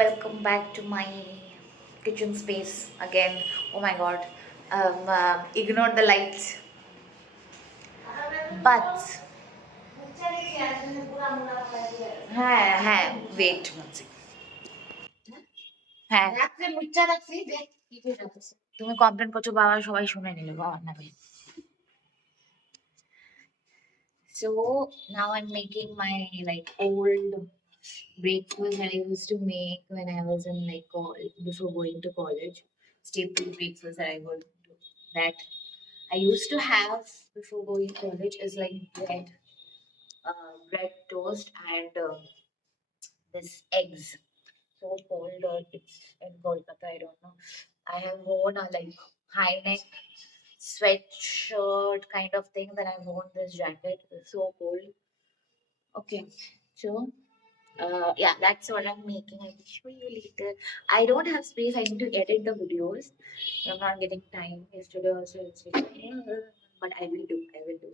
welcome back to my kitchen space again. Oh my god. Ignore the lights. But wait. হ্যাঁ তুমি complain করছো বাবা সবাই শুনে নিল বাবার নামে so now I'm making my like old breakfast that I used to make when I was in like before going to college staple breakfast that I would do that I used to have before going to college is like bread toast and this eggs so cold it's in Kolkata I don't know I have worn a like high neck sweatshirt kind of thing that I've worn this jacket it's so cold okay so yeah that's what I'm making I will show you later I don't have space I need to edit the videos I'm not getting time yesterday also but I will do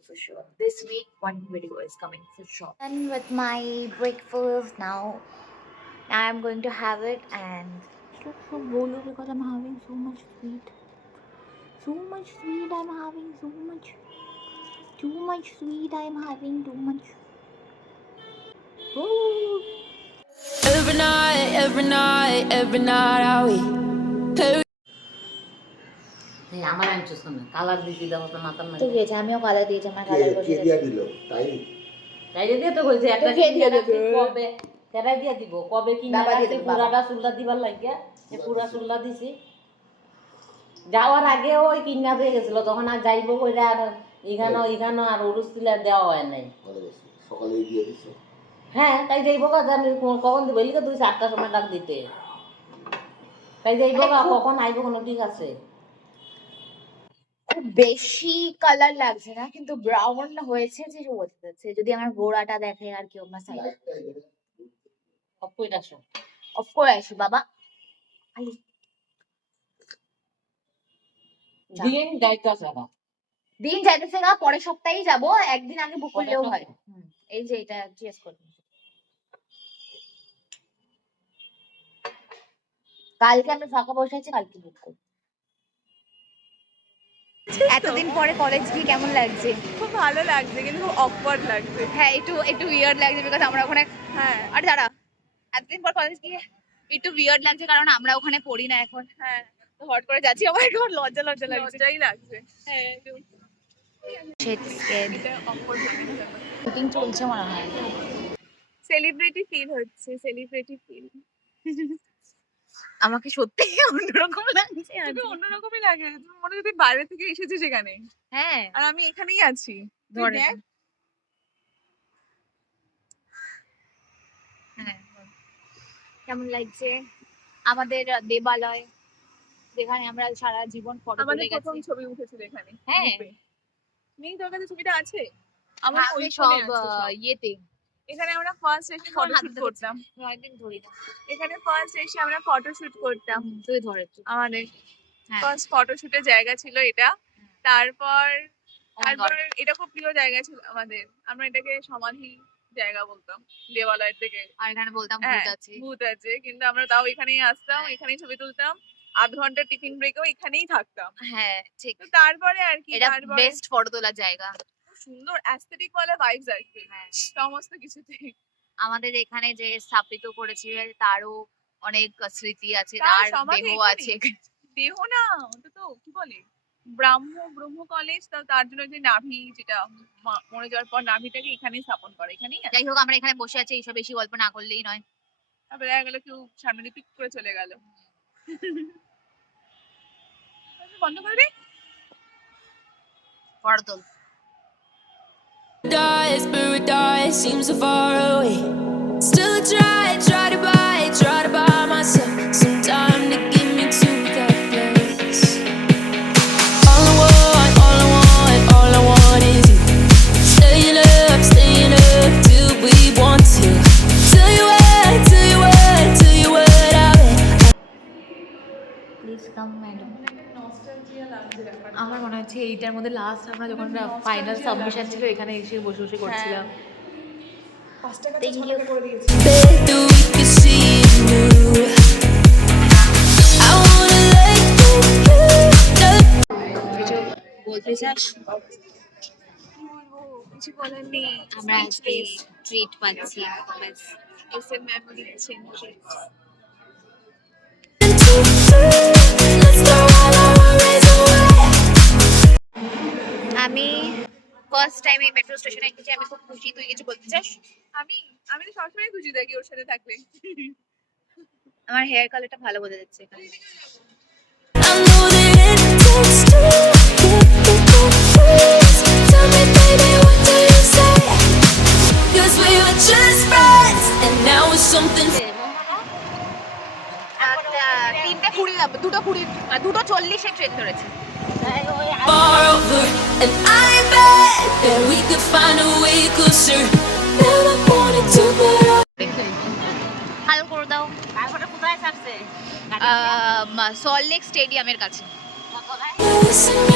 for sure this week one video is coming for sure and with my breakfast now I'm going to have it and it looks so bolo because I'm having so much sweet. I'm having so much. Too much sweet I'm having too much. Ooh. Every night are we আমার আমি choose করব colour দিছি দাও তো মাথার মধ্যে তো গেছে আমিও কালার দিয়েছি আমার কালার বসে কে দিয়া দিল তাই দিয়ে তো কইছে একটা কে দিয়ে দেবে কবে কেরাই দিয়া দিব কবে কি না রাখতে পুরাটা চুল্লা দিবার লাগিয়া এই পুরা চুল্লা দিছি যাওয়ার আগে ওই কিন্না হয়ে গেছিল তখন আর যাইবো কইরা আর ইগানো আর উরুস্তিলা দেওয়া হয় নাই সকালে দিয়ে দিছো হ্যাঁ তাই যাইবো কাজ আমি কখন দিব লিখে 2-4টার সময় ডাক দিতে তাই যাইবো কখন আইবো কোনো ঠিক আছে খুব বেশি কালার লাগছে না কিন্তু ব্রাউন হয়েছে যে বোঝা যাচ্ছে যদি আমার গোড়াটা দেখে আর কি আমার সাইড অফ করে আসো বাবা দিন যাইতাছে না পরের সপ্তাহেই যাব একদিন আগে বুক করলেও হয় এই যে এটা জিজ্ঞেস করুন কালকে আমি ফাঁকা বসে আছি কালকে বুক করব এতদিন পরে কলেজ গিয়ে কেমন লাগছে খুব ভালো লাগছে কিন্তু খুব অকওয়ার্ড লাগছে হ্যাঁ একটু উইয়ার্ড লাগছে বিকজ আমরা ওখানে হ্যাঁ আরে দাঁড়া এতদিন পর কলেজ গিয়ে একটু উইয়ার্ড লাগছে কারণ আমরা ওখানে পড়ি না এখন হ্যাঁ তো হট করে যাচ্ছি আমার এখন লজ্জা লাগছে লজ্জাই লাগছে হ্যাঁ মিটিং চলছে মনে হয় সেলিব্রিটি ফিল হচ্ছে সেলিব্রিটি ফিল আমাকে সত্যি অন্যরকম লাগছে অন্যরকমই লাগে মনে যদি বাইরে থেকে এসেছি সেখানে হ্যাঁ আর আমি এখানেই আছি ধরে দেখ হ্যাঁ কেমন লাগছে আমাদের দেবালয় যেখানে আমরা সারা জীবন ফটো তুলে গেছি প্রথম ছবি উঠেছিল এখানে হ্যাঁ নেই তোর কাছে ছবিটা আছে আমার ওই সব ইয়েতে এখানে আমরা ফার্স্ট এসে ফটো শুট করতাম একদিন ধরি না এখানে ফার্স্ট এসে আমরা ফটো শুট করতাম তুই ধরে আমাদের ফার্স্ট ফটো শুটের জায়গা ছিল এটা তারপর এটা খুব প্রিয় জায়গা ছিল আমাদের আমরা এটাকে সমাধি জায়গা বলতাম দেবালয়ের থেকে আর এখানে বলতাম ভূত আছে কিন্তু আমরা তাও এখানেই আসতাম এখানেই ছবি তুলতাম আধ ঘন্টা টিফিন ব্রেকেও এখানেই থাকতাম হ্যাঁ ঠিক তারপরে আর কি এটা বেস্ট ফটো তোলার জায়গা সুন্দর অ্যাস্থেটিক ওয়ালা ভাইবস আসবে সমস্ত কিছুতে আমাদের এখানে যে স্থাপিত করেছে তারও অনেক স্মৃতি আছে তার দেহ আছে দেহ না ওটা তো কি বলে ব্রহ্ম কলেজ তার জন্য যে নাভি যেটা মরে যাওয়ার পর নাভিটাকে এখানেই স্থাপন করে এখানেই যাই হোক আমরা এখানে বসে আছি এইসব বেশি গল্প না করলেই নয় তারপরে দেখা গেল কেউ সামনে দিয়ে পিক করে চলে গেল বন্ধ করে দে পড়তো Paradise seems so far away. Still try to buy myself some time to get me to that place. All I want is you. Staying up till we want to. Tell you what I'll be. Please come, madam. আমার মনে হচ্ছে এইটার মধ্যে last আমরা যখন final submission ছিল এখানে এসে বসে বসে করছিলাম 5 টাকা করে দিয়েছি We could see you. বলতে চাস? কি বলবো, কিছু বলার নেই। আমরা আজকে ট্রিট পাচ্ছি, ব্যাস। এসএম ম্যাম দিচ্ছেন treat। Let's throw all our worries away. আমি ফার্স্ট টাইম এই মেট্রো স্টেশনে এসেছি, আমি খুব খুশি। তুই কিছু বলতে চাস? আমি আমি তো সবসময় খুশি থাকি ওর সাথে থাকলে। আমার হেয়ার কালারটা ভালো বোঝা যাচ্ছে এখানে। I know that it takes two to get the confused. Tell me, baby, what do you say? 'Cause we were just friends, and now it's something. তিনটে কুড়ি, দুটো কুড়ি, দুটো চল্লিশে ট্রেন ধরেছে। Far over, and I bet that we could find a way closer. Never wanted to, but হাল করে দাও। তারপরে কোথায় থাকছে সল্ট লেক স্টেডিয়ামের কাছে। I listen.